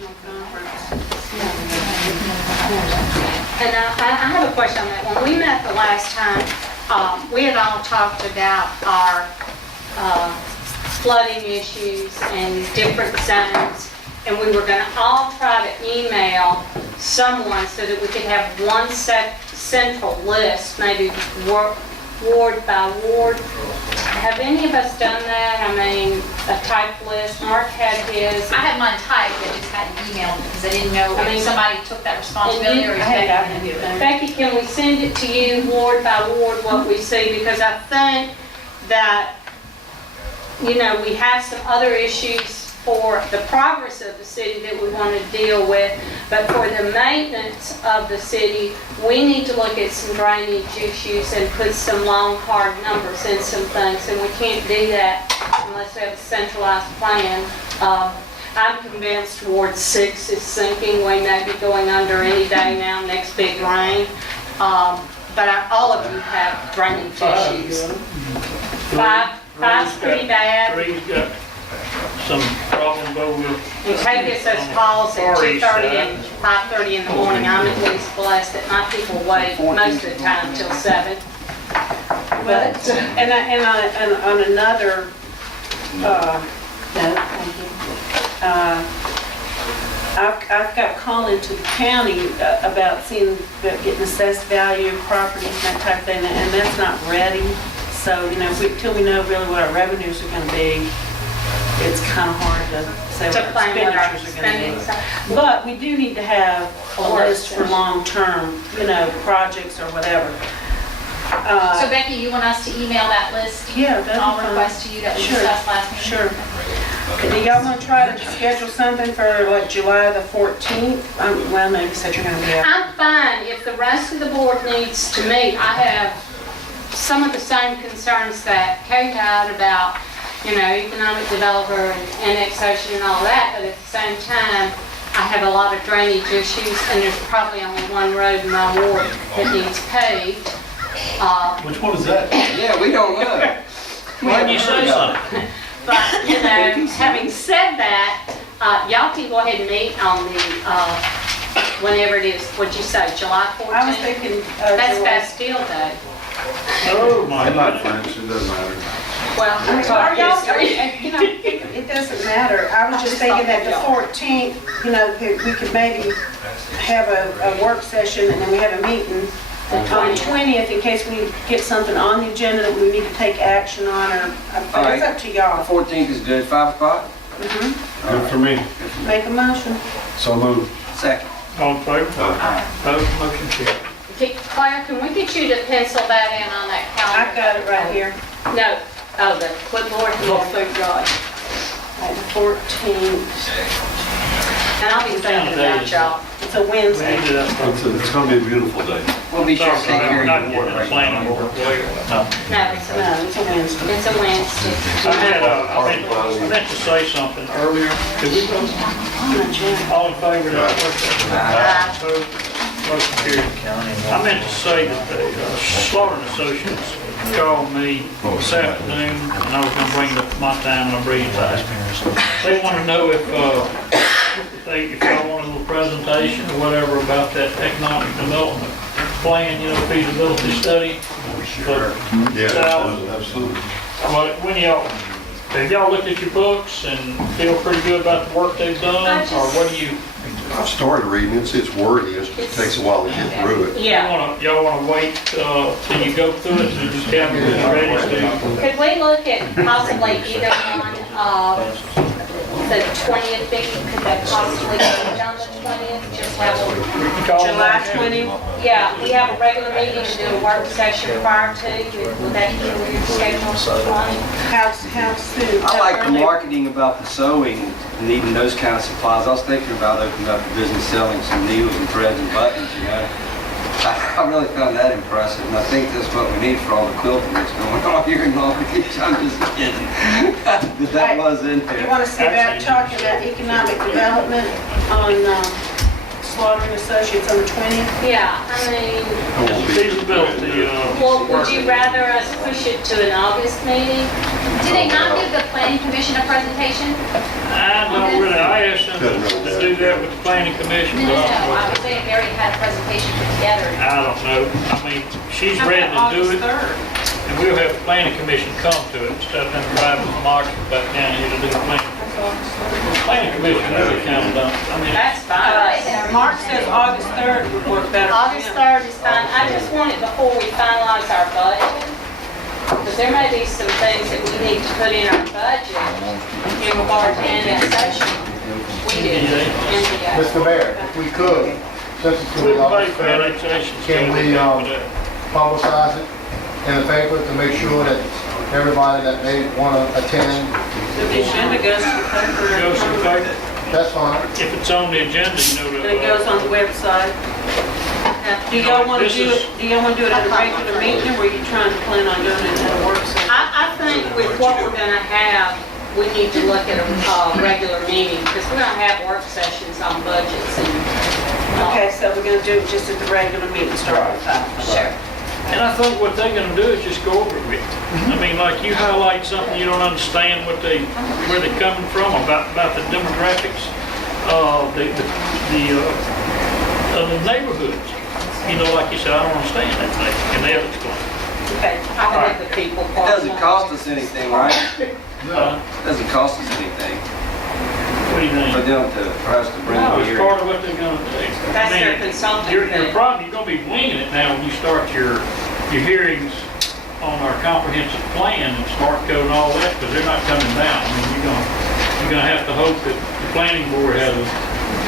National Conference. And I have a question on that. When we met the last time, we had all talked about our flooding issues and different zones, and we were going to all try to email someone so that we could have one central list, maybe ward by ward. Have any of us done that? I mean, a typed list? Mark had his. I had mine typed, I just hadn't emailed because I didn't know I mean, if somebody took that responsibility or if they were going to do it. Becky, can we send it to you ward by ward what we see? Because I think that, you know, we have some other issues for the progress of the city that we want to deal with, but for the maintenance of the city, we need to look at some drainage issues and put some long, hard numbers in some things, and we can't do that unless we have a centralized plan. I'm convinced Ward 6 is sinking. We may be going under any day now, next big rain. But all of you have drainage issues. Five's pretty bad. Three's got some problems over. And Kay gets those calls at 2:30 and 5:30 in the morning. I'm at least blessed that my people wait most of the time till 7. But, and on another, I've got calling to the county about seeing, getting assessed value of properties and that type of thing, and that's not ready. So, you know, until we know really what our revenues are gonna be, it's kind of hard to say what To our plan what our expenditures are gonna be. spending. But we do need to have a A work list for session. long-term, you know, projects or whatever. So Becky, you want us to email that list? Yeah, that'd be I'll fine. request to you that we Sure, discussed last meeting? Sure. Do y'all want to try to schedule something for like July the 14th? Well, no, you said you're going to be out. I'm fine. If the rest of the board needs to meet, I have some of the same concerns that Kay had about, you know, economic developer and annexation and all that, but at the same time, I have a lot of drainage issues, and there's probably only one road in my ward that needs paved. Which one is that? Yeah, we don't know. Why didn't you say something? But, you know, having said that, y'all can go ahead and meet on the, whenever it is, what'd you say, July 14th? I was thinking, That's July- Bastille Day. Oh, my I'm not goodness. French, it doesn't matter. Well, Are talk y'all, history. you know, it doesn't matter. I was just thinking that the 14th, you know, we could maybe have a work session and then we have a meeting on the 20th in case we get something on the agenda that we need to take action on, or, All right. it's up to The y'all. 14th is good, 5 o'clock? Good for me. Make a motion. So move. Second. All in favor? Opposed, motion carried. Claire, can we get you to pencil that in on that calendar? I've got it right here. No, oh, the clipboard, oh, thank God. Right, the 14th. And I'll be thinking about y'all. It's a We Wednesday. ended up. It's gonna be a beautiful day. We'll be sure to take care We're of not your getting work the right planning now. board. No, it's No, it's a Wednesday. It's a Wednesday. I meant to say something earlier. Did we vote? All in favor of that work session? Opposed, motion carried. I meant to say that the Slaughtering Associates called me this afternoon, and I was gonna bring it up my time and I bring it back. They want to know if y'all want a little presentation or whatever about that economic development plan, you know, feasibility study. But, Absolutely. well, have y'all looked at your books and feel pretty good about the work they've done? Or what do you, I've started reading it, it's wordy, it takes a while to get through it. Yeah. y'all wanna wait till you go through it and just tell me when you're ready to? Could we look at possibly either on, the 20th, Vicki, could that possibly be on the 20th? Just have a, July 20th. yeah, we have a regular meeting and do a work session prior to, would that be your schedule? How soon? I like the Early? marketing about the sewing, needing those kind of supplies. I was thinking about opening up a business selling some needles and threads and buttons, you know. I really found that impressive, and I think that's what we need for all the quilting that's going on here in Long Beach. I'm just kidding. But that was in You there. want to see about talking about economic development on Slaughtering Associates on the 20th? Yeah, I mean, Feasibility, well, would you rather us push it to an August meeting? Did they not give the planning commission a presentation? I don't really, I asked them to do that with the planning commission? No, but I don't know I what was saying Mary had a presentation put together. I don't know. I mean, she's How ready to about do August it, 3rd? and we'll have the planning commission come to it instead of them driving from Oxford back down here to do the planning. Planning commission really kind of done, I mean, That's fine. Mark says August 3rd would work better. for August him. 3rd is fine. I just want it before we finalize our budget. Because there may be some things that we need to put in our budget in regard to annexation. We did, NDA. Mr. Mayor, if we could, since it's going to be we'll pay August for 3rd, annexation. can we publicize it in the paper to make sure that everybody that may want to attend, The agenda goes to the paper. Goes to the paper. that's fine. If it's on the agenda, you know And it goes that. on the website. Do y'all want to This do is- it, do y'all want to do it at a regular meeting, or are you trying to plan on doing it at a work session? I think with what we're gonna have, we need to look at a regular meeting, because we're gonna have work sessions on budgets and. Okay, so we're gonna do it just at the regular meeting, starting at 5. Sure. And I think what they're gonna do is just go over it with you. I mean, like you highlight something you don't understand where they're coming from about the demographics, the neighborhoods. You know, like you said, I don't understand that thing, and they'll explain. Okay. I think the people It part. doesn't cost us anything, right? It No. doesn't cost us anything What do you for think? them for us to bring No, them it's here. part of what they're gonna do. That's I mean, their consulting Your fee. problem, you're gonna be winging it now when you start your hearings on our comprehensive plan and SMART code and all that, because they're not coming down. I mean, you're gonna have to hope that the planning board has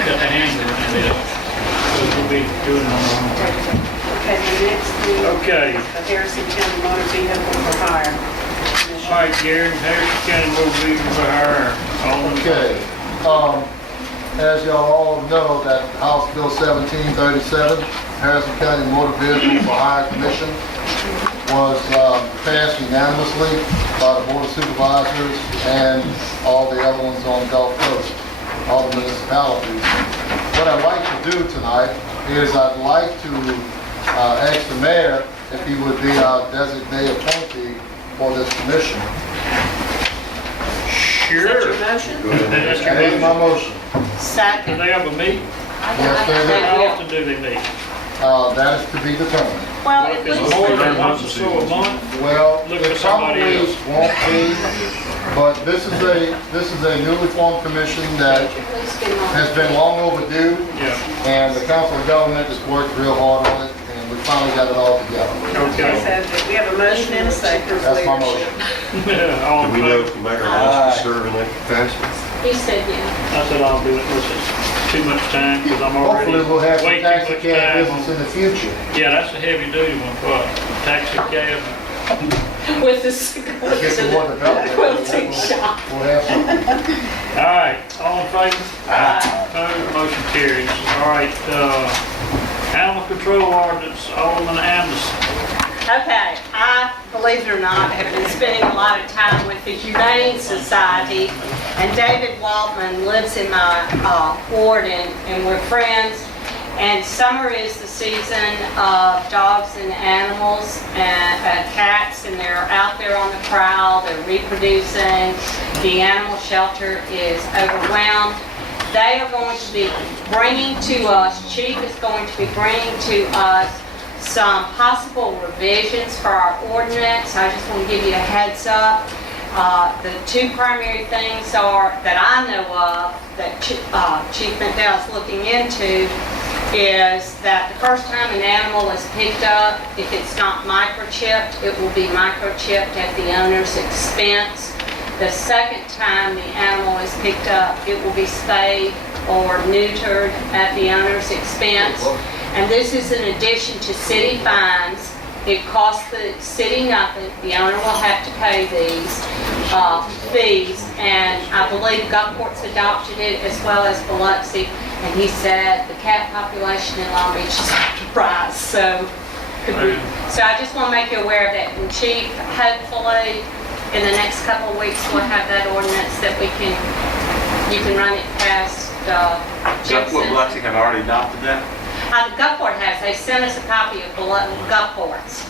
got the handle on this, because we'll be doing it on our own. Okay, the next thing, Okay, the Harrison County Motor Vehicle for Hire. all right, Gary, Harrison County Motor Vehicle for Hire. Okay, as y'all all know, that House Bill 1737, Harrison County Motor Vehicle for Hire Commission, was passed unanimously by the Board of Supervisors and all the other ones on Gulf Coast, all the municipalities. What I'd like to do tonight is I'd like to ask the mayor if he would be our designated appointee for this commission. Is that Sure. your motion? That's your That is my motion. motion. Do Second. they have a meeting? Yes, sir. How often do they meet? That is to be determined. Well, at Is it least, more than once or so a month? Well, Look it for somebody probably else. won't be, but this is a newly formed commission that at least get them on. has been long overdue, Yeah, and the council of government has worked real hard on it, and we finally got it all together. okay. So we have a motion and a second. That's my motion. All Do in we know favor? if the mayor wants to serve in that capacity? He said, yeah. I said I'll do it, unless it's too much time, because I'm already Hopefully, we'll have some way too taxi much cab time business on. in the future. Yeah, that's a heavy duty one, for taxi cab. With the, Get the water development. quilting shop. We'll have something. All right, all in favor? Opposed, motion carries. All right, animal control ordinance, Alderman Anderson. Okay, I, believe it or not, have been spending a lot of time with the Humane Society, and David Waltman lives in my ward, and we're friends. And summer is the season of dogs and animals and cats, and they're out there on the prowl, they're reproducing. The animal shelter is overwhelmed. They are going to be bringing to us, Chief is going to be bringing to us some possible revisions for our ordinance. I just want to give you a heads up. The two primary things are, that I know of, that Chief McDowell's looking into, is that the first time an animal is picked up, if it's not microchipped, it will be microchipped at the owner's expense. The second time the animal is picked up, it will be spayed or neutered at the owner's expense. And this is in addition to city fines. It costs the city nothing. The owner will have to pay these fees. And I believe Gulfport's adopted it as well as Biloxi. And he said the cat population in Long Beach is on the rise. So I just want to make you aware of that. And Chief, hopefully in the next couple of weeks we'll have that ordinance that you can run it past Jimson. Biloxi have already adopted that? Gulfport has. They sent us a copy of Gulfport's.